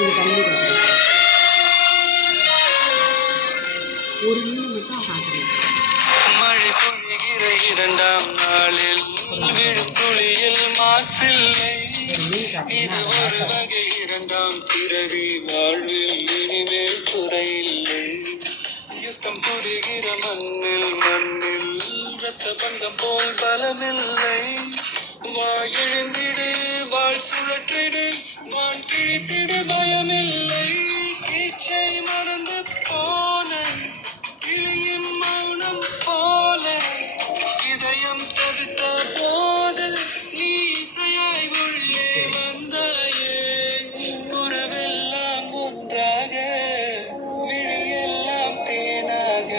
ஒரு மீன் மட்டும் பார்க்குறேன். மழை பொழிகிற இரண்டாம் நாளில் விழும் துளியில் மாசில்லை. இது ஒரு வகை இரண்டாம் பிறவி வாழ்வில் இனிமேல் குறையில்லை. யுத்தம் புரிகிற மண்ணில் ரத்த பந்தம் போல் பலமில்லை. எழுந்திடு வாழ் சுழற்றிடு வான் கிழித்திடு பயமில்லை. கீச்சை மறந்து போன கிளியின் மௌனம் போல இதயம் தடுத்த போது நீ இசையாய் உள்ளே வந்தாயே. உறவெல்லாம் ஒன்றாக விழியெல்லாம் தேனாக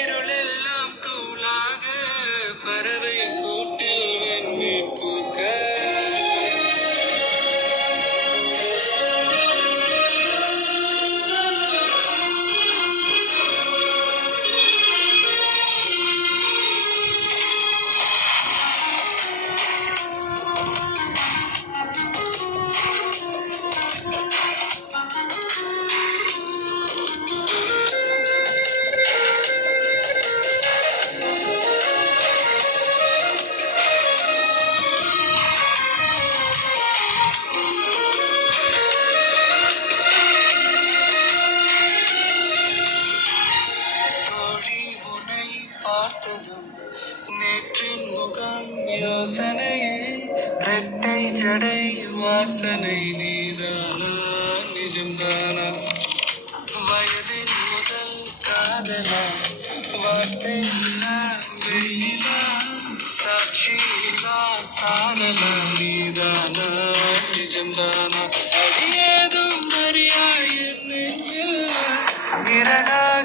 இருளெல்லாம் தூளாக பறவை கூட்டில் வெண்மீன் பூக்க. பார்த்ததும் நேற்றின் முகம் யோசனையே. ரெட்டை ஜடை வாசனை நீதானா நிஜம்தானா? வயதின் முதல் காதலா வார்த்தை இல்லா வெயிலா சாட்சியில்லா சாரலா நீதானா நிஜம்தானா? அடியேதும் அறியாய் நெஞ்சில் விறகாய்